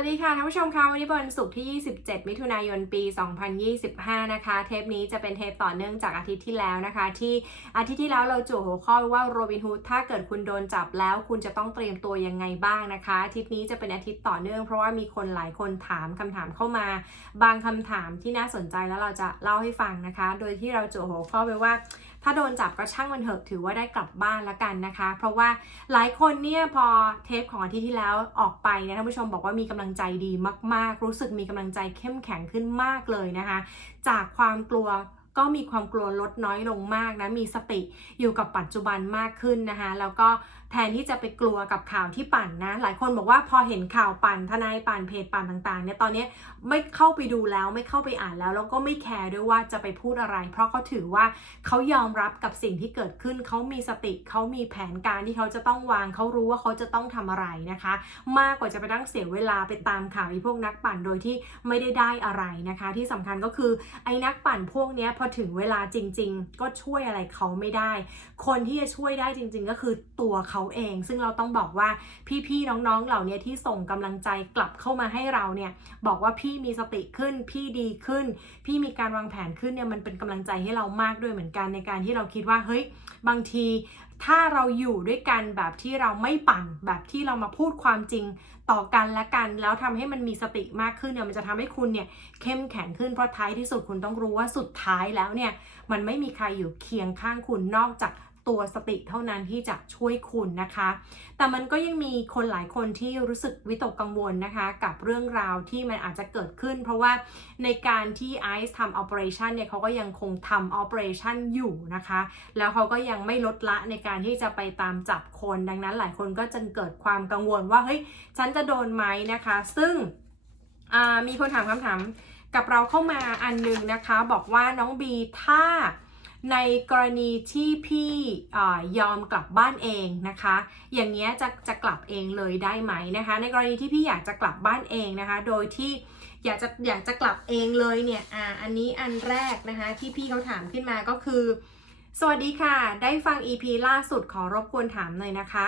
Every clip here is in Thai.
วัสดีค่ะท่านผู้ชมคะวันนี้เป็นวันศุกร์ที่ 27 มิถุนายนปี 2025 นะคะ เทปนี้จะเป็นเทปต่อเนื่องจากอาทิตย์ที่แล้วนะคะ ที่อาทิตย์ที่แล้วเราจู่หัวข้อว่าโรบินฮูดถ้าเกิดคุณโดนจับแล้ว คุณจะต้องเตรียมตัวยังไงบ้างนะคะ อาทิตย์นี้จะเป็นอาทิตย์ต่อเนื่องเพราะว่ามีคนหลายคนถามคำถามเข้ามา บางคำถามที่น่าสนใจแล้วเราจะเล่าให้ฟังนะคะ โดยที่เราจู่หัวข้อไว้ว่าถ้าโดนจับก็ช่างมันเถอะถือว่าได้กลับบ้านละกันนะคะ เพราะว่าหลายคนเนี่ยพอเทปของอาทิตย์ที่แล้วออกไปเนี่ยท่านผู้ชมบอกว่ามีกำลังใจดีมาก ๆ รู้สึกมีกำลังใจเข้มแข็งขึ้นมากเลยนะคะ จากความกลัวก็มีความกลัวลดน้อยลงมากนะ มีสติอยู่กับปัจจุบันมากขึ้นนะคะ แล้วก็ แทนที่จะไปกลัวกับข่าวที่ปั่นนะ หลายคนบอกว่าพอเห็นข่าวปั่นทนายปั่นเพจปั่นต่างๆเนี่ยตอนนี้ไม่เข้าไปดูแล้วไม่เข้าไปอ่านแล้ว แล้วก็ไม่แคร์ด้วยว่าจะไปพูดอะไร เพราะเขาถือว่าเขายอมรับกับสิ่งที่เกิดขึ้นเขามีสติเขามีแผนการที่เขาจะต้องวางเขารู้ว่าเขาจะต้องทำอะไรนะคะ มากกว่าจะไปนั่งเสียเวลาไปตามข่าวไอ้พวกนักปั่นโดยที่ไม่ได้ได้อะไรนะคะ ที่สำคัญก็คือไอ้นักปั่นพวกเนี้ยพอถึงเวลาจริง ๆ ก็ช่วยอะไรเขาไม่ได้ คนที่จะช่วยได้จริง ๆ ก็คือตัวเขาเอง ซึ่งเราต้องบอกว่าพี่ๆน้องๆเหล่านี้ที่ส่งกำลังใจกลับเข้ามาให้เราเนี่ยบอกว่าพี่มีสติขึ้นพี่ดีขึ้น พี่มีการวางแผนขึ้นเนี่ยมันเป็นกำลังใจให้เรามากด้วยเหมือนกันในการที่เราคิดว่าเฮ้ยบางทีถ้าเราอยู่ด้วยกันแบบที่เราไม่ปั่นแบบที่เรามาพูดความจริงต่อกันและกัน แล้วทำให้มันมีสติมากขึ้นเนี่ยมันจะทำให้คุณเนี่ยเข้มแข็งขึ้นเพราะท้ายที่สุดคุณต้องรู้ว่าสุดท้ายแล้วเนี่ยมันไม่มีใครอยู่เคียงข้างคุณนอกจาก ตัวสติเท่านั้นที่จะช่วยคุณนะคะ แต่มันก็ยังมีคนหลายคนที่รู้สึกวิตกกังวลนะคะ กับเรื่องราวที่มันอาจจะเกิดขึ้น เพราะว่าในการที่ไอซ์ทำ operation เนี่ยเขาก็ยังคงทำ operation อยู่นะคะ แล้วเขาก็ยังไม่ลดละในการที่จะไปตามจับคน ดังนั้นหลายคนก็จะเกิดความกังวลว่าเฮ้ยฉันจะโดนไหมนะคะ ซึ่งมีคนถามคำถามกับเราเข้ามาอันหนึงนะคะ บอกว่าน้องบีถ้า ในกรณีที่พี่อยอมกลับบ้านเองนะคะ อย่างเงี้ยจะจะกลับเองเลยได้ไหมนะคะ ในกรณีที่พี่อยากจะกลับบ้านเองนะคะ โดยที่อยากจะอยากจะกลับเองเลยเนี่ยอ่าอันนี้อันแรกนะคะที่พี่เขาถามขึ้นมาก็คือ สวัสดีค่ะ ได้ฟัง EP ล่าสุดขอรบกวนถามหน่อยนะคะ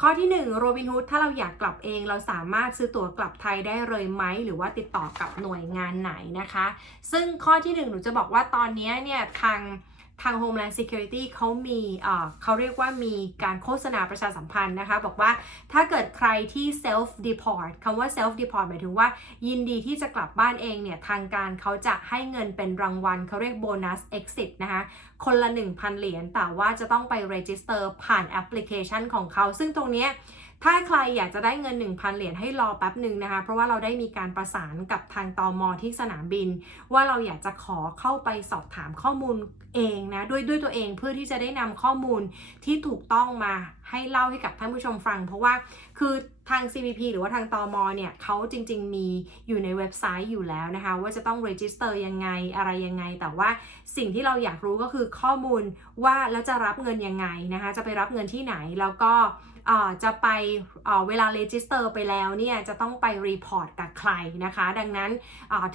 ข้อที่1โรบินฮูดถ้าเราอยากกลับเองเราสามารถซื้อตั๋วกลับไทยได้เลยไหม หรือว่าติดต่อกับหน่วยงานไหนนะคะ ซึ่งข้อที่1หนูจะบอกว่าตอนนี้เนี่ยทาง ทาง Homeland Security เขามีเขาเรียกว่ามีการโฆษณาประชาสัมพันธ์นะคะ บอกว่าถ้าเกิดใครที่ self deport คำว่า self deport หมายถึงว่า ยินดีที่จะกลับบ้านเองเนี่ย ทางการเขาจะให้เงินเป็นรางวัล เขาเรียก bonus exit นะคะ คนละ 1,000 เหรียญแต่ว่าจะต้องไป register ผ่านแอปพลิเคชันของเขา ซึ่งตรงนี้ถ้าใครอยากจะได้เงิน 1,000 เหรียญให้รอแป๊บหนึ่งนะคะ เพราะว่าเราได้มีการประสานกับทางตอมอที่สนามบิน ว่าเราอยากจะขอเข้าไปสอบถามข้อมูล เองนะด้วยด้วยตัวเองเพื่อที่จะได้นำข้อมูลที่ถูกต้องมาให้เล่าให้กับท่านผู้ชมฟัง เพราะว่าคือทาง CBP หรือว่าทางตอมอเนี่ยเขาจริง ๆ มีอยู่ในเว็บไซต์อยู่แล้วนะคะ ว่าจะต้อง register ยังไงอะไรยังไง แต่ว่าสิ่งที่เราอยากรู้ก็คือข้อมูลว่าแล้วจะรับเงินยังไงนะคะ จะไปรับเงินที่ไหนแล้วก็ จะไปเวลา register ไปแล้วเนี่ยจะต้องไป report กับใครนะคะ ดังนั้น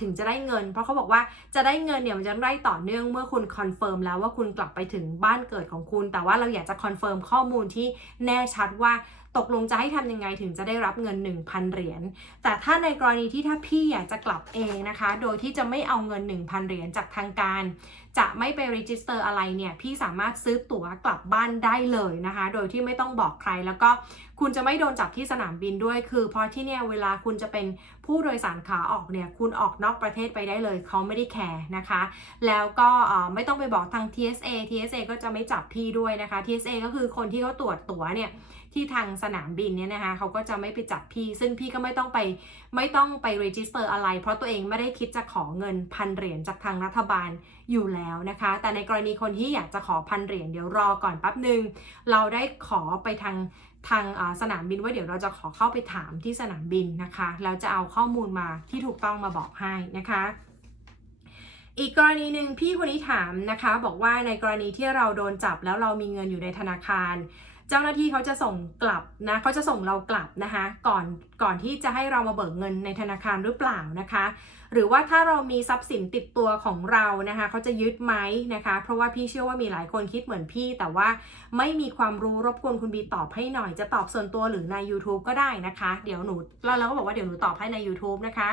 ถึงจะได้เงิน เพราะเขาบอกว่าจะได้เงินเนี่ยมันจะได้ต่อเนื่องเมื่อคุณคอนเฟิร์มแล้วว่าคุณกลับไปถึงบ้านเกิดของคุณ แต่ว่าเราอยากจะคอนเฟิร์มข้อมูลที่แน่ชัดว่าตกลงจะให้ทำยังไงถึงจะได้รับเงิน 1,000 เหรียญ แต่ถ้าในกรณีที่ถ้าพี่อยากจะกลับเองนะคะ โดยที่จะไม่เอาเงิน 1,000 เหรียญจากทางการ จะไม่ไปรีจิสเตอร์อะไรเนี่ย พี่สามารถซื้อตั๋วกลับบ้านได้เลยนะคะ โดยที่ไม่ต้องบอกใคร แล้วก็คุณจะไม่โดนจับที่สนามบินด้วย คือเพราะที่เนี่ยเวลาคุณจะเป็นผู้โดยสารขาออกเนี่ย คุณออกนอกประเทศไปได้เลย เขาไม่ได้แคร์นะคะ แล้วก็ไม่ต้องไปบอกทาง TSA TSA ก็จะไม่จับพี่ด้วยนะคะ TSA ก็คือคนที่เขาตรวจตั๋วเนี่ยที่ทางสนามบินเนี่ยนะคะเขาก็จะไม่ไปจับพี่ ซึ่งพี่ก็ไม่ต้องไปไม่ต้องไปรีจิสเตอร์อะไร เพราะตัวเองไม่ได้คิดจะขอเงินพันเหรียญจากทางรัฐบาลอยู่แล้วนะคะ แต่ในกรณีคนที่อยากจะขอพันเหรียญเดี๋ยวรอก่อนแป๊บหนึ่งเราได้ขอไปทางทางสนามบินว่าเดี๋ยวเราจะขอเข้าไปถามที่สนามบินนะคะแล้วจะเอาข้อมูลมาที่ถูกต้องมาบอกให้นะคะอีกกรณีหนึ่งพี่คนนี้ถามนะคะ บอกว่าในกรณีที่เราโดนจับแล้วเรามีเงินอยู่ในธนาคาร เจ้าหน้าที่เขาจะส่งกลับนะเขาจะส่งเรากลับนะคะ ก่อนก่อนที่จะให้เรามาเบิกเงินในธนาคารหรือเปล่านะคะ หรือว่าถ้าเรามีทรัพย์สินติดตัวของเรานะคะเขาจะยึดไหมนะคะ เพราะว่าพี่เชื่อว่ามีหลายคนคิดเหมือนพี่ แต่ว่าไม่มีความรู้รบกวนคุณบีตอบให้หน่อยจะตอบส่วนตัวหรือใน YouTube ก็ได้นะคะ เดี๋ยวหนูแล้วเราก็บอกว่าเดี๋ยวหนูตอบให้ใน YouTube นะคะ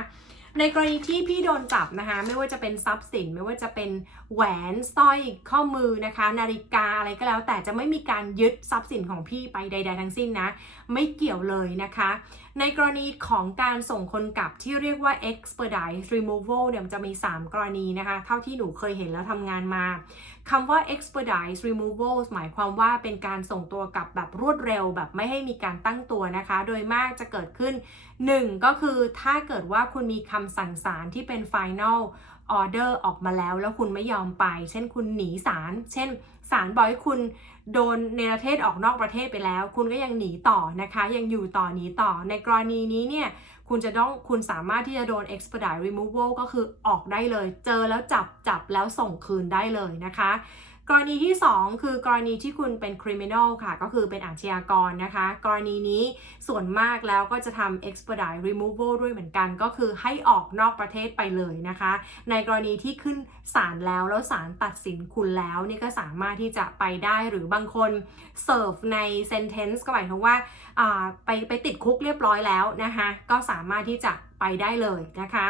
ในกรณีที่พี่โดนจับนะคะไม่ว่าจะเป็นทรัพย์สิน ไม่ว่าจะเป็นแหวนสร้อยข้อมือนะคะ นาฬิกาอะไรก็แล้ว แต่จะไม่มีการยึดทรัพย์สินของพี่ไปใด ๆ ทั้งสิ้นนะ ไม่เกี่ยวเลยนะคะ ในกรณีของการส่งคนกลับที่เรียกว่า expedite removal เนี่ยมันจะมี 3 กรณีนะคะ เท่าที่หนูเคยเห็นแล้วทำงานมาคำว่า expedite removal หมายความว่าเป็นการส่งตัวกลับแบบรวดเร็วแบบไม่ให้มีการตั้งตัวนะคะ โดยมากจะเกิดขึ้น 1 ก็คือถ้าเกิดว่าคุณมีคำสั่งศาลที่เป็น final order ออกมาแล้วแล้วคุณไม่ยอมไป เช่นคุณหนีศาล เช่นศาลบอกให้คุณโดนเนรเทศออกนอกประเทศไปแล้ว คุณก็ยังหนีต่อนะคะ ยังอยู่ต่อหนีต่อ ในกรณีนี้เนี่ย คุณจะต้องคุณสามารถที่จะโดน expedite removal ก็คือออกได้เลย เจอแล้วจับจับแล้วส่งคืนได้เลยนะคะ กรณีที่ 2 คือกรณีที่คุณเป็น criminal ค่ะ ก็คือเป็นอาชญากรนะคะ กรณีนี้ส่วนมากแล้วก็จะทำ expedite removal ด้วยเหมือนกัน ก็คือให้ออกนอกประเทศไปเลยนะคะ ในกรณีที่ขึ้นศาลแล้วแล้วศาลตัดสินคุณแล้วนี่ก็สามารถที่จะไปได้หรือบางคน serve ใน sentence ก็หมายถึงว่าไปไปติดคุกเรียบร้อยแล้วนะคะ ก็สามารถที่จะไปได้เลยนะคะ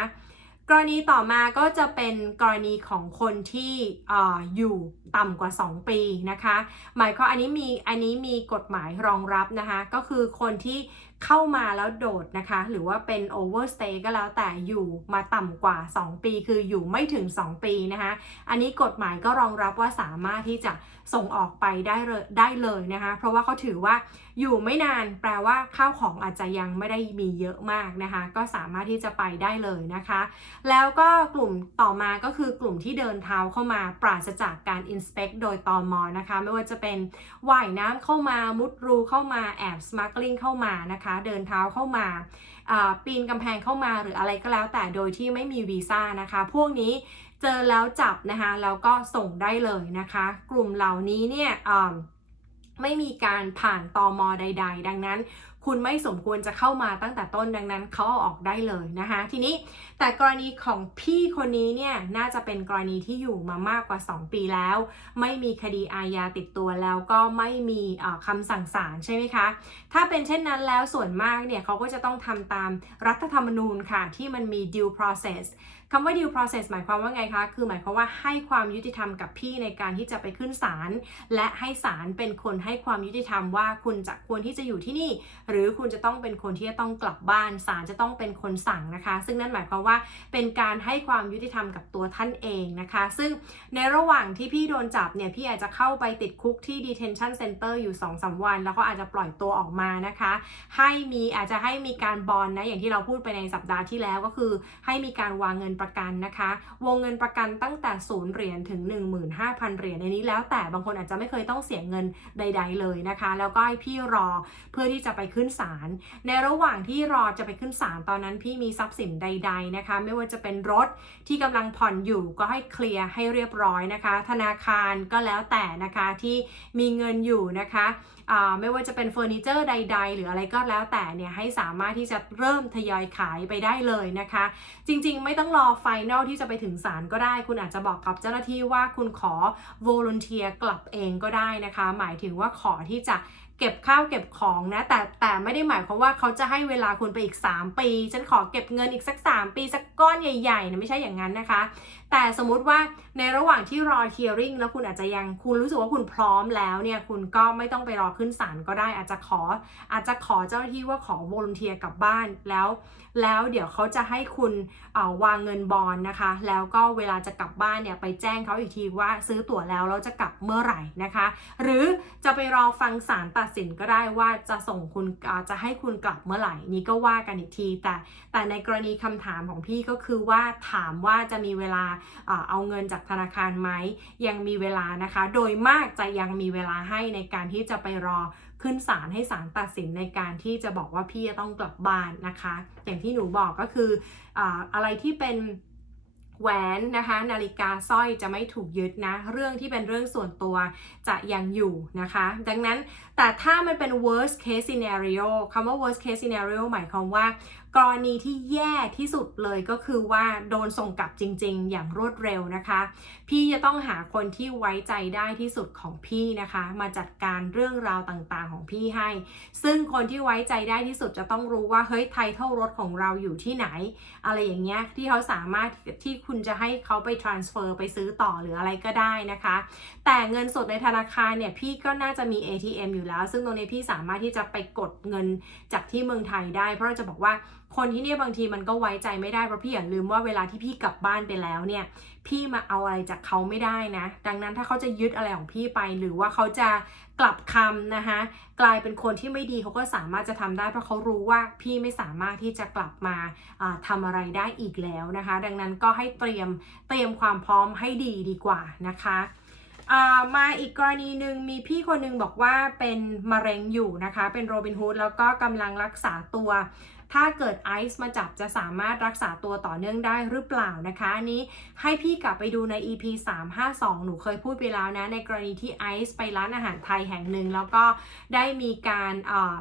กรณีต่อมาก็จะเป็นกรณีของคนที่ออยู่ต่ำกว่า 2 ปีนะคะ หมายความอันนี้มีอันนี้มีกฎหมายรองรับนะคะ ก็คือคนที่เข้ามาแล้วโดดนะคะ หรือว่าเป็น overstay ก็แล้วแต่อยู่มาต่ำกว่า 2 ปี คืออยู่ไม่ถึง 2 ปีนะคะ อันนี้กฎหมายก็รองรับว่าสามารถที่จะส่งออกไปได้เลยได้เลยนะคะ เพราะว่าเขาถือว่า อยู่ไม่นานแปลว่าข้าวของอาจจะยังไม่ได้มีเยอะมากนะคะ ก็สามารถที่จะไปได้เลยนะคะ แล้วก็กลุ่มต่อมาก็คือกลุ่มที่เดินเท้าเข้ามาปราศจากการ inspect โดยตอมอนะคะ ไม่ว่าจะเป็นว่ายน้ำเข้ามามุดรูเข้ามาแอบ smuggling เข้ามานะคะ เดินเท้าเข้ามาปีนกำแพงเข้ามาหรืออะไรก็แล้วแต่โดยที่ไม่มีวีซ่านะคะ พวกนี้เจอแล้วจับนะคะแล้วก็ส่งได้เลยนะคะ กลุ่มเหล่านี้เนี่ย ไม่มีการผ่านตอมอใด ๆ ดังนั้น คุณไม่สมควรจะเข้ามาตั้งแต่ต้นดังนั้นเขาเอาออกได้เลยนะคะ ทีนี้แต่กรณีของพี่คนนี้เนี่ยน่าจะเป็นกรณีที่อยู่มามากกว่า 2 ปีแล้ว ไม่มีคดีอาญาติดตัวแล้วก็ไม่มีคำสั่งศาลใช่ไหมคะ ถ้าเป็นเช่นนั้นแล้วส่วนมากเนี่ยเขาก็จะต้องทำตามรัฐธรรมนูญค่ะที่มันมี due process คำว่า due process หมายความว่าไงคะ คือหมายความว่าให้ความยุติธรรมกับพี่ในการที่จะไปขึ้นศาล และให้ศาลเป็นคนให้ความยุติธรรมว่าคุณจะควรที่จะอยู่ที่นี่ หรือคุณจะต้องเป็นคนที่จะต้องกลับบ้าน ศาลจะต้องเป็นคนสั่งนะคะ ซึ่งนั่นหมายความว่าเป็นการให้ความยุติธรรมกับตัวท่านเองนะคะ ซึ่งในระหว่างที่พี่โดนจับเนี่ย พี่อาจจะเข้าไปติดคุกที่ detention center อยู่2อสวัน แล้วก็อาจจะปล่อยตัวออกมานะคะ ให้มีอาจจะให้มีการบอลนะ อย่างที่เราพูดไปในสัปดาห์ที่แล้วก็คือให้มีการวางเงินประกันนะคะ วงเงินประกันตั้งแต่ศูนย์เหรียญถึง 15,000 เหรียญในนี้แล้วแต่บางคนอาจจะไม่เคยต้องเสียเงินใด ๆ เลยนะคะ แล้วก็ให้พี่รอเพื่อที่จะไปขึ้นศาลในระหว่างที่รอจะไปขึ้นศาลตอนนั้นพี่มีทรัพย์สินใด ๆนะคะ ไม่ว่าจะเป็นรถที่กำลังผ่อนอยู่ก็ให้เคลียร์ให้เรียบร้อยนะคะ ธนาคารก็แล้วแต่นะคะที่มีเงินอยู่นะคะไม่ว่าจะเป็นเฟอร์นิเจอร์ใด ๆ หรืออะไรก็แล้วแต่เนี่ยให้สามารถที่จะเริ่มทยอยขายไปได้เลยนะคะ จริงๆ ไม่ต้องรอไฟแนลที่จะไปถึงศาลก็ได้ คุณอาจจะบอกกับเจ้าหน้าที่ว่าคุณขอ volunteer กลับเองก็ได้นะคะ หมายถึงว่าขอที่จะเก็บข้าวเก็บของนะ แต่แต่ไม่ได้หมายความว่าเขาจะให้เวลาคุณไปอีก 3 ปี ฉันขอเก็บเงินอีกสัก 3 ปีสักก้อนใหญ่ๆนะไม่ใช่อย่างนั้นนะคะ แต่สมมุติว่าในระหว่างที่รอ hearing แล้วคุณอาจจะยังคุณรู้สึกว่าคุณพร้อมแล้วเนี่ยคุณก็ไม่ต้องไปรอขึ้นศาลก็ได้ อาจจะขออาจจะขอเจ้าหน้าที่ว่าขอ volunteer กลับบ้านแล้ว แล้วเดี๋ยวเขาจะให้คุณวางเงินบอลนะคะ แล้วก็เวลาจะกลับบ้านเนี่ยไปแจ้งเขาอีกทีว่าซื้อตั๋วแล้วเราจะกลับเมื่อไหร่นะคะ หรือจะไปรอฟังศาลตัดสินก็ได้ว่าจะส่งคุณจะให้คุณกลับเมื่อไหร่นี่ก็ว่ากันอีกที แต่แต่ในกรณีคำถามของพี่ก็คือว่าถามว่าจะมีเวลาเอาเงินจากธนาคารไหมยังมีเวลานะคะ โดยมากจะยังมีเวลาให้ในการที่จะไปรอขึ้นศาลให้ศาลตัดสินในการที่จะบอกว่าพี่จะต้องกลับบ้านนะคะ อย่างที่หนูบอกก็คือออะไรที่เป็นแหวนนะคะนาฬิกาสร้อยจะไม่ถูกยึดนะ เรื่องที่เป็นเรื่องส่วนตัวจะยังอยู่นะคะ ดังนั้นแต่ถ้ามันเป็น worst case scenario คำว่า worst case scenario หมายความว่า กรณีที่แย่ที่สุดเลยก็คือว่าโดนส่งกลับจริง ๆ อย่างรวดเร็วนะคะ พี่จะต้องหาคนที่ไว้ใจได้ที่สุดของพี่นะคะ มาจัดการเรื่องราวต่างๆ ของพี่ให้ ซึ่งคนที่ไว้ใจได้ที่สุดจะต้องรู้ว่าเฮ้ยไทเทลรถของเราอยู่ที่ไหน อะไรอย่างเงี้ยที่เขาสามารถที่คุณจะให้เขาไป transfer ไปซื้อต่อหรืออะไรก็ได้นะคะ แต่เงินสดในธนาคารเนี่ยพี่ก็น่าจะมี ATM อยู่แล้ว ซึ่งตรงนี้พี่สามารถที่จะไปกดเงินจากที่เมืองไทยได้ เพราะเราจะบอกว่า คนที่เนี่ยบางทีมันก็ไว้ใจไม่ได้เพราะพี่อย่าลืมว่าเวลาที่พี่กลับบ้านไปแล้วเนี่ย พี่มาเอาอะไรจากเขาไม่ได้นะ ดังนั้นถ้าเขาจะยึดอะไรของพี่ไป หรือว่าเขาจะกลับคำนะคะกลายเป็นคนที่ไม่ดีเขาก็สามารถจะทำได้เพราะเขารู้ว่าพี่ไม่สามารถที่จะกลับมาทำอะไรได้อีกแล้วนะคะ ดังนั้นก็ให้เตรียมเตรียมความพร้อมให้ดีดีกว่านะคะมาอีกกรณีหนึ่งมีพี่คนหนึงบอกว่าเป็นมะเร็งอยู่นะคะ เป็นโรบินฮูดแล้วก็กำลังรักษาตัว ถ้าเกิดไอซ์มาจับจะสามารถรักษาตัวต่อเนื่องได้หรือเปล่านะคะอันนี้ให้พี่กลับไปดูใน EP 352 หนูเคยพูดไปแล้วนะ ในกรณีที่ไอซ์ไปร้านอาหารไทยแห่งหนึ่งแล้วก็ได้มีการอ่า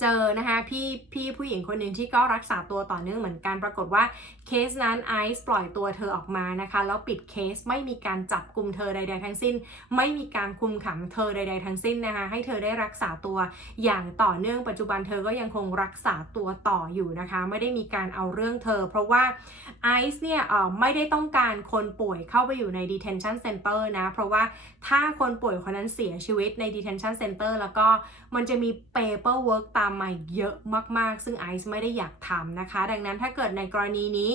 เจอนะคะพี่พี่ผู้หญิงคนหนึ่งที่ก็รักษาตัวต่อเนื่องเหมือนกัน ปรากฏว่าเคสนั้นไอซ์ปล่อยตัวเธอออกมานะคะ แล้วปิดเคสไม่มีการจับกลุ่มเธอใด ๆ ทั้งสิ้น ไม่มีการคุมขังเธอใด ๆ ทั้งสิ้นนะคะให้เธอได้รักษาตัวอย่างต่อเนื่องปัจจุบันเธอก็ยังคงรักษาตัวต่ออยู่นะคะ ไม่ได้มีการเอาเรื่องเธอ เพราะว่าไอซ์เนี่ยไม่ได้ต้องการคนป่วยเข้าไปอยู่ใน detention center นะเพราะว่าถ้าคนป่วยคนนั้นเสียชีวิตใน detention center แล้วก็ มันจะมี paperwork ตามมาเยอะมากๆ ซึ่งไอซ์ไม่ได้อยากทำนะคะ ดังนั้นถ้าเกิดในกรณีนี้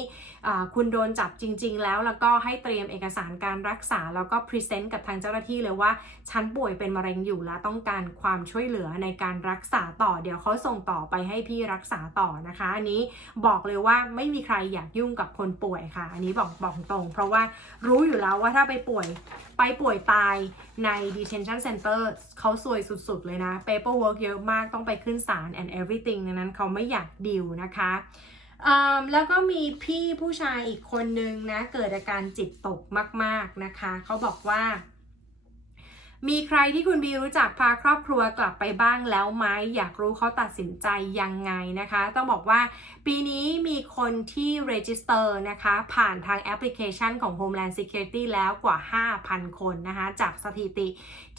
คุณโดนจับจริง ๆ แล้วแล้วก็ให้เตรียมเอกสารการรักษา แล้วก็พรีเซนต์กับทางเจ้าหน้าที่เลยว่า ฉันป่วยเป็นมะเร็งอยู่และต้องการความช่วยเหลือในการรักษาต่อ เดี๋ยวเขาส่งต่อไปให้พี่รักษาต่อนะคะ อันนี้บอกเลยว่าไม่มีใครอยากยุ่งกับคนป่วยค่ะ อันนี้บอกบอกตรง เพราะว่ารู้อยู่แล้วว่าถ้าไปป่วยไปป่วยตายใน detention center เขาซวยสุดๆเลยนะ paperwork เยอะมากต้องไปขึ้นศาล and everything ดังนั้นเขาไม่อยากดิวนะคะแล้วก็มีพี่ผู้ชายอีกคนนึงนะ เกิดอาการจิตตกมาก ๆ นะคะ เขาบอกว่า มีใครที่คุณบีรู้จักพาครอบครัวกลับไปบ้างแล้วไหมอยากรู้เขาตัดสินใจยังไงนะคะ ต้องบอกว่าปีนี้มีคนที่ register นะคะ ผ่านทางแอปพลิเคชันของ Homeland Security แล้วกว่า 5,000 คนนะคะ จากสถิติ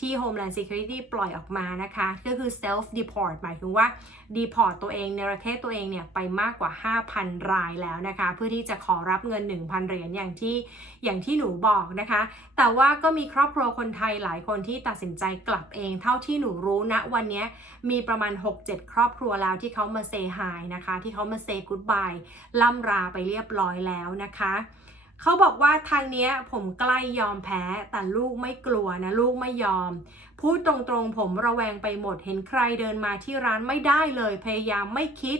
ที่ Homeland Security ปล่อยออกมานะคะ ก็คือ self deport หมายถึงว่า deport ตัวเองในประเทศตัวเองเนี่ยไปมากกว่า 5,000 รายแล้วนะคะ เพื่อที่จะขอรับเงิน 1,000 เหรียญอย่างที่อย่างที่หนูบอกนะคะ แต่ว่าก็มีครอบครัวคนไทยหลายคนที่ตัดสินใจกลับเอง เท่าที่หนูรู้ณนะวันนี้มีประมาณ 6-7 ครอบครัวแล้วที่เขามาเซฮายนะคะ ที่เขามาเซกูดบายล่ำราไปเรียบร้อยแล้วนะคะ เขาบอกว่าทางนี้ผมใกล้ยอมแพ้ แต่ลูกไม่กลัวนะ ลูกไม่ยอม พูดตรงๆผมระแวงไปหมดเห็นใครเดินมาที่ร้านไม่ได้เลย พยายามไม่คิด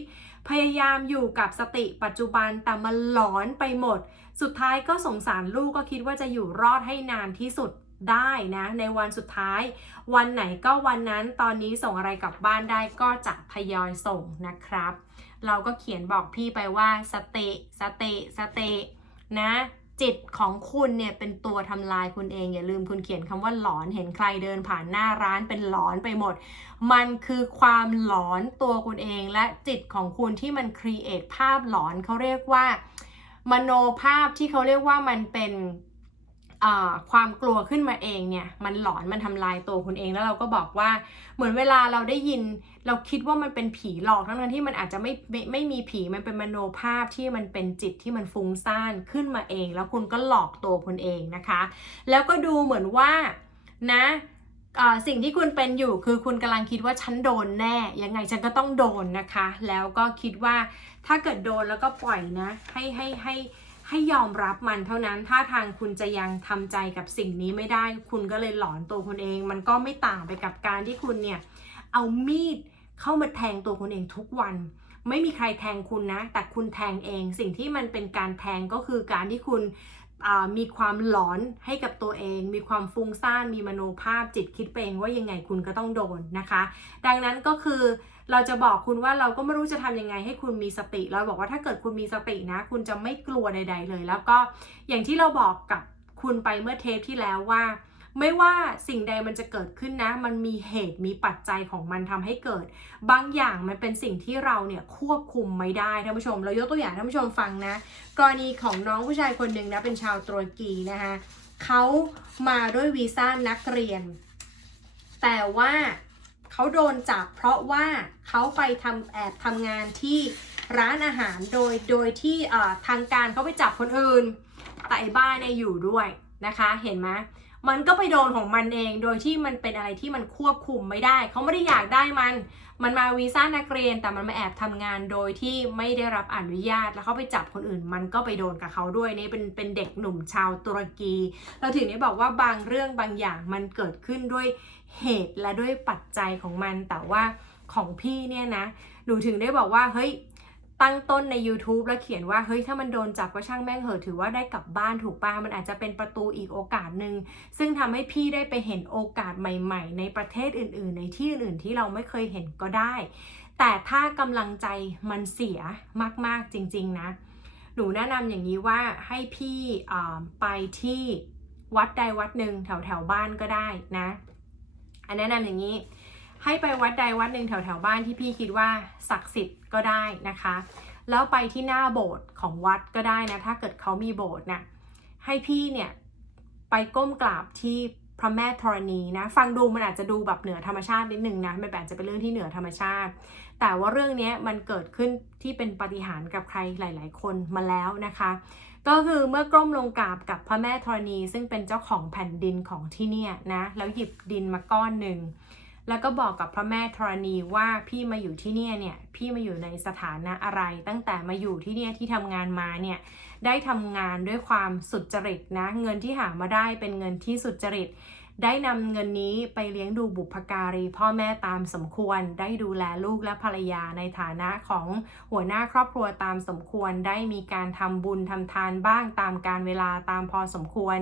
พยายามอยู่กับสติปัจจุบันแต่มันหลอนไปหมด สุดท้ายก็สงสารลูกก็คิดว่าจะอยู่รอดให้นานที่สุดได้นะ ในวันสุดท้าย วันไหนก็วันนั้นตอนนี้ส่งอะไรกลับบ้านได้ก็จะทยอยส่งนะครับ เราก็เขียนบอกพี่ไปว่าสติสติสติ นะจิตของคุณเนี่ยเป็นตัวทำลายคุณเองอย่าลืมคุณเขียนคำว่าหลอนเห็นใครเดินผ่านหน้าร้านเป็นหลอนไปหมด มันคือความหลอนตัวคุณเองและจิตของคุณที่มันครีเอทภาพหลอนเขาเรียกว่า มโนภาพที่เขาเรียกว่ามันเป็น ความกลัวขึ้นมาเองเนี่ย มันหลอนมันทำลายตัวคุณเองแล้วเราก็บอกว่าเหมือนเวลาเราได้ยิน เราคิดว่ามันเป็นผีหลอกทั้งนั้นที่มันอาจจะไม่ไม่ไม่มีผีมันเป็นมโนภาพที่มันเป็นจิตที่มันฟุ้งซ่านขึ้นมาเอง แล้วคุณก็หลอกตัวคุณเองนะคะ แล้วก็ดูเหมือนว่านะสิ่งที่คุณเป็นอยู่คือคุณกำลังคิดว่าฉันโดนแน่ ยังไงฉันก็ต้องโดนนะคะ แล้วก็คิดว่าถ้าเกิดโดนแล้วก็ปล่อยนะ ให้ให้ให้ให้ ให้ยอมรับมันเท่านั้น ถ้าทางคุณจะยังทำใจกับสิ่งนี้ไม่ได้ คุณก็เลยหลอนตัวคุณเอง มันก็ไม่ต่างไปกับการที่คุณเนี่ย เอามีดเข้ามาแทงตัวคุณเองทุกวัน ไม่มีใครแทงคุณนะ แต่คุณแทงเอง สิ่งที่มันเป็นการแทงก็คือการที่คุณมีความหลอนให้กับตัวเอง มีความฟุ้งซ่าน มีมโนภาพจิตคิดไปเองว่ายังไงคุณก็ต้องโดนนะคะ ดังนั้นก็คือ เราจะบอกคุณว่าเราก็ไม่รู้จะทำยังไงให้คุณมีสติ เราบอกว่าถ้าเกิดคุณมีสตินะ คุณจะไม่กลัวใด ๆ เลย แล้วก็อย่างที่เราบอกกับคุณไปเมื่อเทปที่แล้วว่า ไม่ว่าสิ่งใดมันจะเกิดขึ้นนะ มันมีเหตุมีปัจจัยของมันทำให้เกิด บางอย่างมันเป็นสิ่งที่เราเนี่ยควบคุมไม่ได้ท่านผู้ชม เรายกตัวอย่างท่านผู้ชมฟังนะ กรณีของน้องผู้ชายคนหนึ่งนะเป็นชาวตุรกีนะคะเขามาด้วยวีซ่านักเรียน แต่ว่า เขาโดนจับเพราะว่าเขาไปทำแอบทำงานที่ร้านอาหารโดยโดยที่ทางการเขาไปจับคนอื่นแต่บ้านเนี่ยอยู่ด้วยนะคะเห็นไหมมันก็ไปโดนของมันเองโดยที่มันเป็นอะไรที่มันควบคุมไม่ได้ เขาไม่ได้อยากได้มัน มันมาวีซ่านักเรียนแต่มันมาแอบทำงานโดยที่ไม่ได้รับอนุญาต แล้วเขาไปจับคนอื่น มันก็ไปโดนกับเขาด้วยนี่เป็นเป็นเด็กหนุ่มชาวตุรกี เราถึงได้บอกว่าบางเรื่องบางอย่างมันเกิดขึ้นด้วย เหตุและด้วยปัจจัยของมัน แต่ว่าของพี่เนี่ยนะ หนูถึงได้บอกว่า เฮ้ย ตั้งต้นใน YouTube แล้วเขียนว่า เฮ้ย ถ้ามันโดนจับก็ช่างแม่งเหอะ ถือว่าได้กลับบ้านถูกป่ะมันอาจจะเป็นประตูอีกโอกาสหนึ่ง ซึ่งทำให้พี่ได้ไปเห็นโอกาสใหม่ๆ ในประเทศอื่น ๆ ในที่อื่นๆที่เราไม่เคยเห็นก็ได้ แต่ถ้ากำลังใจมันเสียมากๆจริง ๆ นะ หนูแนะนำอย่างนี้ว่าให้พี่ไปที่วัดใดวัดหนึ่งแถวแถวบ้านก็ได้นะ อันแนะนำอย่างนี้ ให้ไปวัดใดวัดหนึ่งแถวแถวบ้านที่พี่คิดว่าศักดิ์สิทธิ์ก็ได้นะคะ แล้วไปที่หน้าโบสถ์ของวัดก็ได้นะ ถ้าเกิดเขามีโบสถ์นะให้พี่เนี่ยไปก้มกราบที่พระแม่ธรณีนะ ฟังดูมันอาจจะดูแบบเหนือธรรมชาตินิดนึงนะมันอาจจะเป็นเรื่องที่เหนือธรรมชาติ แต่ว่าเรื่องนี้มันเกิดขึ้นที่เป็นปฏิหารกับใครหลาย ๆ คนมาแล้วนะคะ ก็คือเมื่อกล้มลงกราบกับพระแม่ธรณี ซึ่งเป็นเจ้าของแผ่นดินของที่เนี่ยนะแล้วหยิบดินมาก้อนหนึ่งแล้วก็บอกกับพระแม่ธรณีว่าพี่มาอยู่ที่เนี่ยเนี่ยพี่มาอยู่ในสถานะอะไร ตั้งแต่มาอยู่ที่เนี่ยที่ทำงานมาเนี่ยได้ทำงานด้วยความสุจริตนะเงินที่หามาได้เป็นเงินที่สุจริต ได้นำเงินนี้ไปเลี้ยงดูบุพการี พ่อแม่ตามสมควร ได้ดูแลลูกและภรรยาในฐานะของหัวหน้าครอบครัวตามสมควร ได้มีการทำบุญทำทานบ้างตามการเวลาตามพอสมควร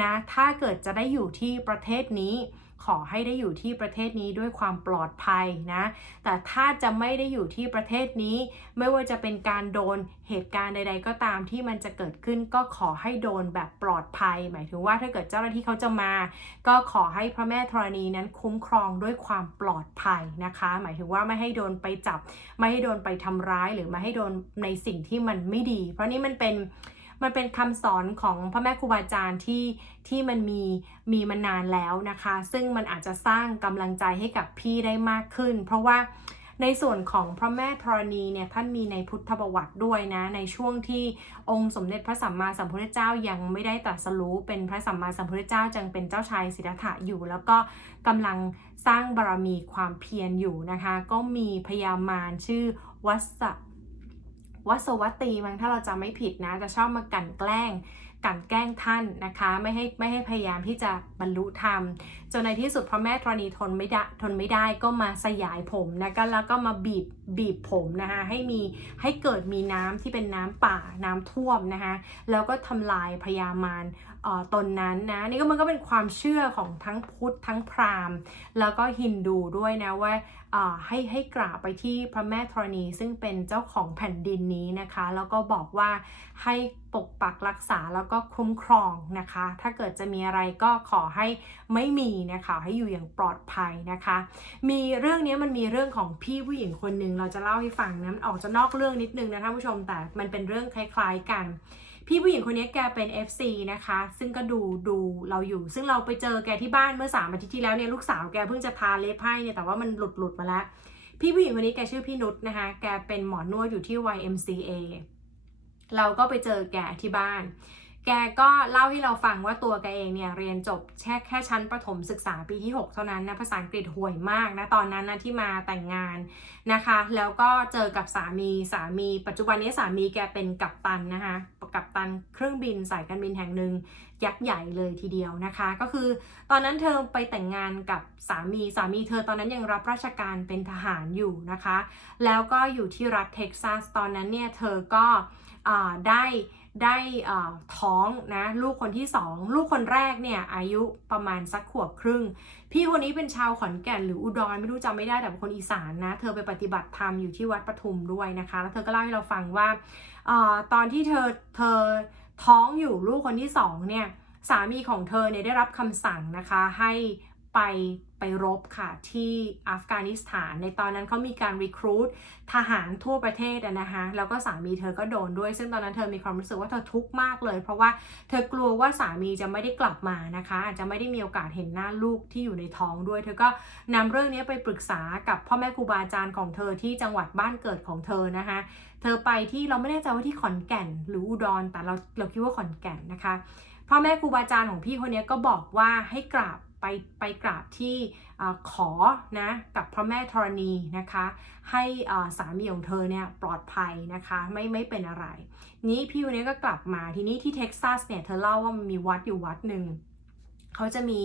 นะ ถ้าเกิดจะได้อยู่ที่ประเทศนี้ ขอให้ได้อยู่ที่ประเทศนี้ด้วยความปลอดภัยนะ แต่ถ้าจะไม่ได้อยู่ที่ประเทศนี้ ไม่ว่าจะเป็นการโดนเหตุการณ์ใด ๆ ก็ตามที่มันจะเกิดขึ้นก็ขอให้โดนแบบปลอดภัย หมายถึงว่าถ้าเกิดเจ้าหน้าที่เขาจะมา ก็ขอให้พระแม่ธรณีนั้นคุ้มครองด้วยความปลอดภัยนะคะ หมายถึงว่าไม่ให้โดนไปจับ ไม่ให้โดนไปทำร้ายหรือไม่ให้โดนในสิ่งที่มันไม่ดี เพราะนี่มันเป็น มันเป็นคำสอนของพระแม่ครูบาอาจารย์ที่ที่มันมีมีมานานแล้วนะคะ ซึ่งมันอาจจะสร้างกำลังใจให้กับพี่ได้มากขึ้น เพราะว่าในส่วนของพระแม่ธรณีเนี่ยท่านมีในพุทธประวัติด้วยนะ ในช่วงที่องค์สมเด็จพระสัมมาสัมพุทธเจ้ายังไม่ได้ตรัสรู้เป็นพระสัมมาสัมพุทธเจ้าจังเป็นเจ้าชายสิทธัตถะอยู่ แล้วก็กำลังสร้างบารมีความเพียรอยู่นะคะ ก็มีพญามารชื่อวัส วัสวัตีมั้งถ้าเราจำไม่ผิดนะ จะชอบมากันแกล้งกันแกล้งท่านนะคะ ไม่ให้ไม่ให้พยายามที่จะบรรลุธรรมจนในที่สุดพระแม่ธรณีทนไม่ได้ทนไม่ได้ก็มาสยายผมนะก็แล้วก็มาบีบบีบผมนะคะให้มีให้เกิดมีน้ำที่เป็นน้ำป่าน้ำท่วมนะคะแล้วก็ทำลายพญามารตนนั้นนะนี่ก็มันก็เป็นความเชื่อของทั้งพุทธทั้งพราหมณ์ แล้วก็ฮินดูด้วยนะว่า ให้ให้กราบไปที่พระแม่ธรณี ซึ่งเป็นเจ้าของแผ่นดินนี้นะคะ แล้วก็บอกว่าให้ปกปักรักษาแล้วก็คุ้มครองนะคะ ถ้าเกิดจะมีอะไรก็ขอให้ไม่มีนะคะให้อยู่อย่างปลอดภัยนะคะ มีเรื่องนี้มันมีเรื่องของพี่ผู้หญิงคนหนึ่งเราจะเล่าให้ฟังนะมันออกจะนอกเรื่องนิดนึงนะท่านผู้ชมแต่มันเป็นเรื่องคล้ายๆกันพี่ผู้หญิงคนนี้แกเป็น FC นะคะ ซึ่งก็ดูดูเราอยู่ ซึ่งเราไปเจอแกที่บ้านเมื่อสามอาทิตย์ที่แล้วเนี่ยลูกสาวแกเพิ่งจะทาเล็บให้เนี่ยแต่ว่ามันหลุดหลุดมาล้วพี่ผู้หญิงคนนี้แกชื่อพี่นุชนะคะ แกเป็นหมอนวดอยู่ที่ YMCA เราก็ไปเจอแกที่บ้าน แกก็เล่าให้เราฟังว่าตัวแกเองเนี่ยเรียนจบแค่แค่ชั้นประถมศึกษาปีที่ 6 เท่านั้นนะภาษาอังกฤษห่วยมากนะตอนนั้นนะที่มาแต่งงานนะคะ แล้วก็เจอกับสามีสามี ปัจจุบันนี้สามีแกเป็นกัปตันนะคะกัปตันเครื่องบินสายการบินแห่งหนึ่ง ยักษ์ใหญ่เลยทีเดียวนะคะ ก็คือตอนนั้นเธอไปแต่งงานกับสามีสามีเธอตอนนั้นยังรับราชการเป็นทหารอยู่นะคะ แล้วก็อยู่ที่รัฐเท็กซัสตอนนั้นเนี่ยเธอก็อได้ได้ท้องนะลูกคนที่สองลูกคนแรกเนี่ยอายุประมาณสักขวบครึ่ง พี่คนนี้เป็นชาวขอนแก่นหรืออุดรไม่รู้จำไม่ได้แต่เป็นคนอีสานนะเธอไปปฏิบัติธรรมอยู่ที่วัดปทุมด้วยนะคะ แล้วเธอก็เล่าให้เราฟังว่าอตอนที่เธอเธอ ท้องอยู่ลูกคนที่สองเนี่ยสามีของเธอเนี่ยได้รับคำสั่งนะคะ ให้ไปไปรบค่ะที่อัฟกานิสถาน ในตอนนั้นเขามีการรีครูดทหารทั่วประเทศอะนะคะแล้วก็สามีเธอก็โดนด้วย ซึ่งตอนนั้นเธอมีความรู้สึกว่าเธอทุกข์มากเลย เพราะว่าเธอกลัวว่าสามีจะไม่ได้กลับมานะคะอาจจะไม่ได้มีโอกาสเห็นหน้าลูกที่อยู่ในท้องด้วย เธอก็นำเรื่องนี้ไปปรึกษากับพ่อแม่ครูบาอาจารย์ของเธอที่จังหวัดบ้านเกิดของเธอนะคะ เธอไปที่เราไม่แน่ใจว่าที่ขอนแก่นหรืออุดร แต่เราเราคิดว่าขอนแก่นนะคะพ่อแม่ครูบาอาจารย์ของพี่คนนี้ก็บอกว่าให้กราบไปไปกราบที่ขอนะกับพระแม่ธรณีนะคะ ให้สามีของเธอเนี่ยปลอดภัยนะคะไม่ไม่เป็นอะไร นี้พี่คนนี้ก็กลับมาทีนี้ที่เท็กซัสเนี่ยเธอเล่าว่ามันมีวัดอยู่วัดหนึ่งเขาจะมี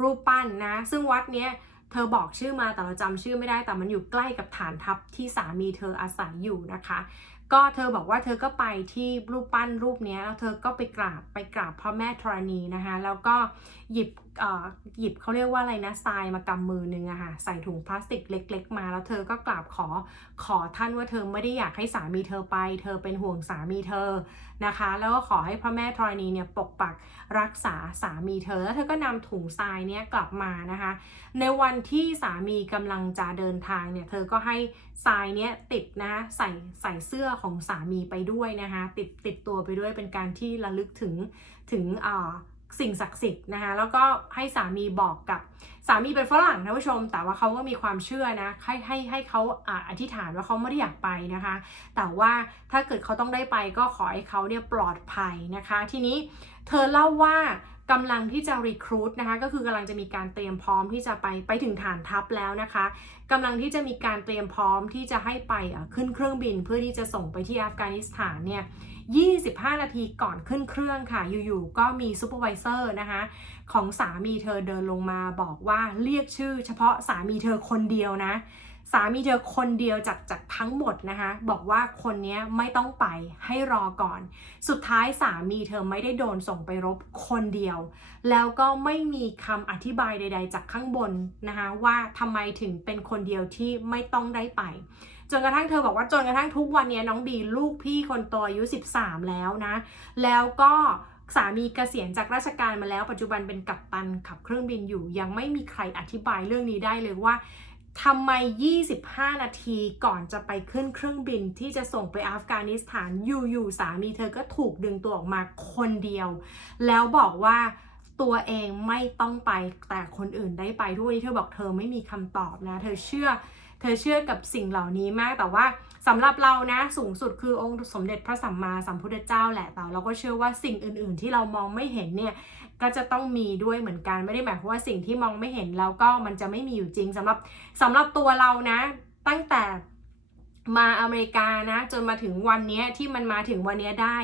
รูปปั้นนะ ซึ่งวัดเนี้ย เธอบอกชื่อมาแต่เราจำชื่อไม่ได้แต่มันอยู่ใกล้กับฐานทัพที่สามีเธออาศัยอยู่นะคะ ก็เธอบอกว่าเธอก็ไปที่รูปปั้นรูปนี้แล้วเธอก็ไปกราบไปกราบพ่อแม่ธรณีนะคะ แล้วก็หยิบ หยิบเขาเรียกว่าอะไรนะทรายมากำมือนึงอะค่ะใส่ถุงพลาสติกเล็ก ๆ มาแล้วเธอก็กราบขอขอท่านว่าเธอไม่ได้อยากให้สามีเธอไป เธอเป็นห่วงสามีเธอนะคะ แล้วก็ขอให้พระแม่ธรณีเนี่ยปกปักรักษาสามีเธอ แล้วเธอก็นำถุงทรายเนี้ยกลับมานะคะ ในวันที่สามีกำลังจะเดินทางเนี่ยเธอก็ให้ทรายเนี้ยติดนะใส่ใส่เสื้อของสามีไปด้วยนะคะติดติดตัวไปด้วยเป็นการที่ระลึกถึงถึงอ่า สิ่งศักดิ์สิทธิ์นะคะแล้วก็ให้สามีบอกกับสามีเป็นฝรั่งนะผู้ชม แต่ว่าเขาก็มีความเชื่อนะให้ให้ให้เขาอธิษฐานว่าเขาไม่ได้อยากไปนะคะ แต่ว่าถ้าเกิดเขาต้องได้ไปก็ขอให้เขาเนี่ยปลอดภัยนะคะ ทีนี้เธอเล่าว่ากำลังที่จะรีครูดนะคะก็คือกำลังจะมีการเตรียมพร้อมที่จะไปไปถึงฐานทัพแล้วนะคะกำลังที่จะมีการเตรียมพร้อมที่จะให้ไปขึ้นเครื่องบินเพื่อที่จะส่งไปที่อัฟกานิสถานเนี่ย 25 นาทีก่อนขึ้นเครื่องค่ะ อยู่ๆ ก็มีซูเปอร์วิเซอร์นะคะ ของสามีเธอเดินลงมาบอกว่าเรียกชื่อเฉพาะสามีเธอคนเดียวนะ สามีเธอคนเดียวจากจากทั้งหมดนะคะ บอกว่าคนนี้ไม่ต้องไปให้รอก่อน สุดท้ายสามีเธอไม่ได้โดนส่งไปรบคนเดียว แล้วก็ไม่มีคำอธิบายใด ๆ จากข้างบนนะคะว่าทำไมถึงเป็นคนเดียวที่ไม่ต้องได้ไปจนกระทั่งเธอบอกว่าจนกระทั่งทุกวันนี้น้องบีลูกพี่คนโตอายุ 13 แล้วนะ แล้วก็สามีเกษียณจากราชการมาแล้ว ปัจจุบันเป็นกัปตันขับเครื่องบินอยู่ ยังไม่มีใครอธิบายเรื่องนี้ได้เลยว่า ทำไม 25 นาทีก่อนจะไปขึ้นเครื่องบินที่จะส่งไปอัฟกานิสถานอยู่ๆสามีเธอก็ถูกดึงตัวออกมาคนเดียว แล้วบอกว่าตัวเองไม่ต้องไปแต่คนอื่นได้ไปทุกวันนี้เธอบอกเธอไม่มีคำตอบนะ เธอเชื่อ เธอเชื่อกับสิ่งเหล่านี้มากแต่ว่าสำหรับเรานะสูงสุดคือองค์สมเด็จพระสัมมาสัมพุทธเจ้าแหละแต่เราก็เชื่อว่าสิ่งอื่น ๆ ที่เรามองไม่เห็นเนี่ย ก็จะต้องมีด้วยเหมือนกันไม่ได้หมายความว่าสิ่งที่มองไม่เห็นแล้วก็มันจะไม่มีอยู่จริงสำหรับสำหรับตัวเรานะตั้งแต่มาอเมริกานะจนมาถึงวันนี้ที่มันมาถึงวันนี้ได้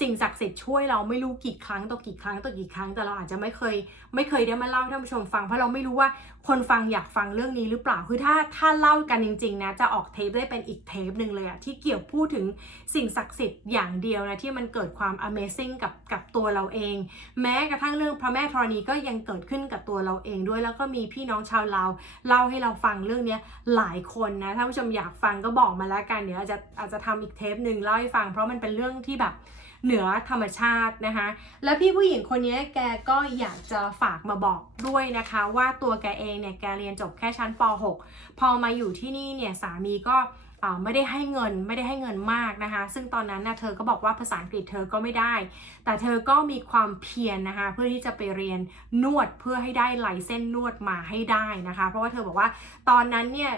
สิ่งศักดิ์สิทธิ์ช่วยเราไม่รู้กี่ครั้งต่อกี่ครั้งต่อกี่ครั้งแต่เราอาจจะไม่เคย ไม่เคยได้มาเล่าให้ท่านผู้ชมฟังเพราะเราไม่รู้ว่า คนฟังอยากฟังเรื่องนี้หรือเปล่า คือถ้าถ้าเล่ากันจริงๆนะจะออกเทปได้เป็นอีกเทปหนึ่งเลยอะที่เกี่ยวพูดถึงสิ่งศักดิ์สิทธิ์อย่างเดียวนะที่มันเกิดความ Amazing กับกับตัวเราเอง แม้กระทั่งเรื่องพระแม่ธรณีก็ยังเกิดขึ้นกับตัวเราเองด้วยแล้วก็มีพี่น้องชาวลาวเล่าให้เราฟังเรื่องนี้หลายคนนะถ้าผู้ชมอยากฟังก็บอกมาแล้วกันเดี๋ยวอาจจะอาจจะทำอีกเทปหนึ่งเล่าให้ฟัง เพราะมันเป็นเรื่องที่แบบ เหนือธรรมชาตินะคะ แล้วพี่ผู้หญิงคนนี้แกก็อยากจะฝากมาบอกด้วยนะคะ ว่าตัวแกเองเนี่ยแกเรียนจบแค่ชั้นป .6 พอมาอยู่ที่นี่เนี่ยสามีก็ ไม่ได้ให้เงินไม่ได้ให้เงินมากนะคะ ซึ่งตอนนั้นนะเธอก็บอกว่าภาษาอังกฤษเธอก็ไม่ได้ แต่เธอก็มีความเพียรนนะคะ เพื่อที่จะไปเรียนนวดเพื่อให้ได้ลายเส้นนวดมาให้ได้นะคะ เพราะว่าเธอบอกว่าตอนนั้นเนี่ย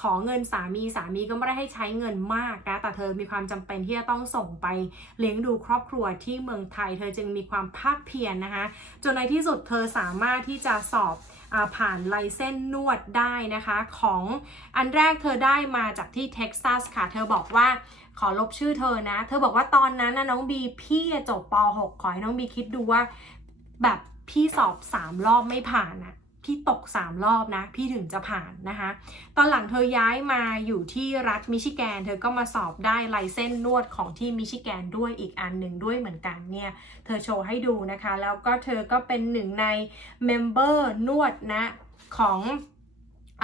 ขอเงินสามีสามีก็ไม่ได้ให้ใช้เงินมากนะแต่เธอมีความจำเป็นที่จะต้องส่งไปเลี้ยงดูครอบครัวที่เมืองไทย เธอจึงมีความภาคเพียรนนะคะ จนในที่สุดเธอสามารถที่จะสอบ ผ่านลายเส้นนวดได้นะคะของอันแรกเธอได้มาจากที่เท็กซัสค่ะ เธอบอกว่าขอลบชื่อเธอนะ เธอบอกว่าตอนนั้นนะน้องบีพี่จบป .6 ขอให้น้องบีคิดดูว่า แบบพี่สอบ3รอบไม่ผ่านอะ พี่ตก 3 รอบนะ พี่ถึงจะผ่านนะคะ ตอนหลังเธอย้ายมาอยู่ที่รัฐมิชิแกน เธอก็มาสอบได้ไลเส้นนวดของที่มิชิแกนด้วยอีกอันหนึ่งด้วยเหมือนกันเนี่ย เธอโชว์ให้ดูนะคะ แล้วก็เธอก็เป็นหนึ่งในเมมเบอร์นวดนะของ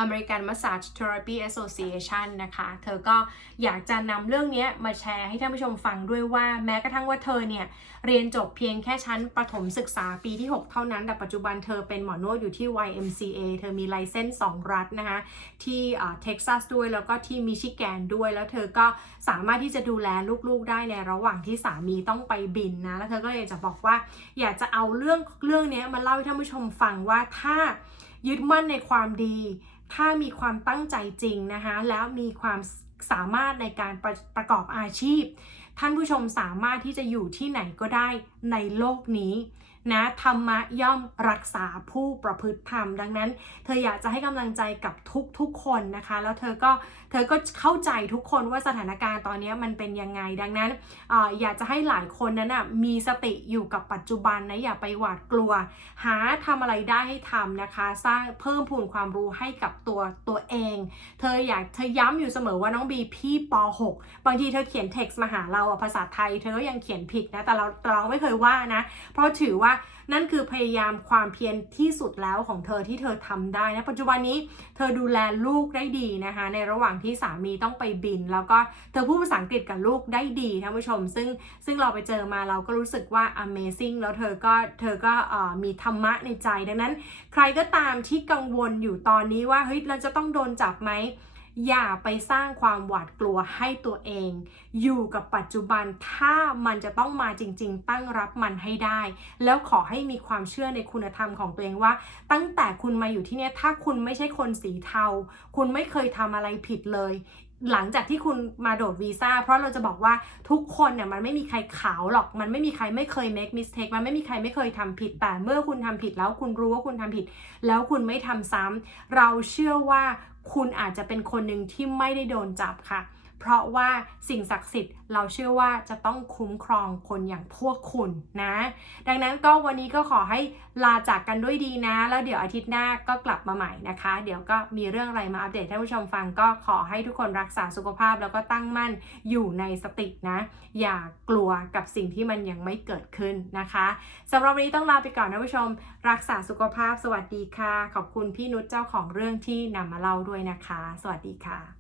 American Massage Therapy Association นะคะ เธอก็อยากจะนำเรื่องนี้มาแชร์ให้ท่านผู้ชมฟังด้วยว่า แม้กระทั่งว่าเธอเนี่ย เรียนจบเพียงแค่ชั้นประถมศึกษาปีที่ 6 เท่านั้น แต่ปัจจุบันเธอเป็นหมอนวดอยู่ที่ YMCA เธอมีไลเซนส์2 รัฐนะคะ ที่เท็กซัสด้วยแล้วก็ที่มิชิแกนด้วย แล้วเธอก็สามารถที่จะดูแลลูกๆได้ในระหว่างที่สามีต้องไปบินนะ แล้วเธอก็เลยจะบอกว่า อยากจะเอาเรื่องเรื่องนี้มาเล่าให้ท่านผู้ชมฟังว่าถ้ายึดมั่นในความดี ถ้ามีความตั้งใจจริงนะคะแล้วมีความสามารถในการประประกอบอาชีพ ท่านผู้ชมสามารถที่จะอยู่ที่ไหนก็ได้ในโลกนี้ นะธรรมะย่อมรักษาผู้ประพฤติธรรม ดังนั้น เธออยากจะให้กำลังใจกับทุกๆคนนะคะ แล้วเธอก็เธอก็เข้าใจทุกคนว่าสถานการณ์ตอนนี้มันเป็นยังไง ดังนั้นออยากจะให้หลายคนนั้นนะมีสติอยู่กับปัจจุบันนะอย่าไปหวาดกลัว หาทำอะไรได้ให้ทำนะคะ สร้างเพิ่มพูนความรู้ให้กับตัวตัวเอง เธออยากเธอย้ำอยู่เสมอว่าน้องบีพี่ป .6 บางทีเธอเขียนเท็กซ์มาหาเราอะภาษาไทย เธอก็ยังเขียนผิดนะแต่เราเราไม่เคยว่านะเพราะถือว่า นั่นคือพยายามความเพียรที่สุดแล้วของเธอที่เธอทำได้นะปัจจุบันนี้เธอดูแลลูกได้ดีนะคะ ในระหว่างที่สามีต้องไปบิน แล้วก็เธอพูดภาษาอังกฤษกับลูกได้ดีท่านผู้ชม ซึ่งซึ่งเราไปเจอมาเราก็รู้สึกว่า amazing แล้วเธอก็เธอก็อมีธรรมะในใจดังนั้น ใครก็ตามที่กังวลอยู่ตอนนี้ว่าเฮ้ยเราจะต้องโดนจับไหม อย่าไปสร้างความหวาดกลัวให้ตัวเอง อยู่กับปัจจุบันถ้ามันจะต้องมาจริง ๆ ตั้งรับมันให้ได้ แล้วขอให้มีความเชื่อในคุณธรรมของตัวเองว่า ตั้งแต่คุณมาอยู่ที่นี่ถ้าคุณไม่ใช่คนสีเทา คุณไม่เคยทำอะไรผิดเลยหลังจากที่คุณมาโดดวีซ่า เพราะเราจะบอกว่าทุกคนเนี่ยมันไม่มีใครขาวหรอก มันไม่มีใครไม่เคย make mistake มันไม่มีใครไม่เคยทำผิด แต่เมื่อคุณทำผิดแล้วคุณรู้ว่าคุณทำผิด แล้วคุณไม่ทำซ้ำเราเชื่อว่า คุณอาจจะเป็นคนหนึ่งที่ไม่ได้โดนจับค่ะ เพราะว่าสิ่งศักดิ์สิทธิ์เราเชื่อว่าจะต้องคุ้มครองคนอย่างพวกคุณนะ ดังนั้นก็วันนี้ก็ขอให้ลาจากกันด้วยดีนะ แล้วเดี๋ยวอาทิตย์หน้าก็กลับมาใหม่นะคะ เดี๋ยวก็มีเรื่องอะไรมาอัปเดตให้ผู้ชมฟังก็ขอให้ทุกคนรักษาสุขภาพแล้วก็ตั้งมั่นอยู่ในสตินะ อย่ากลัวกับสิ่งที่มันยังไม่เกิดขึ้นนะคะสำหรับวันนี้ต้องลาไปก่อนนะผู้ชม รักษาสุขภาพสวัสดีค่ะ ขอบคุณพี่นุชเจ้าของเรื่องที่นำมาเล่าด้วยนะคะ สวัสดีค่ะ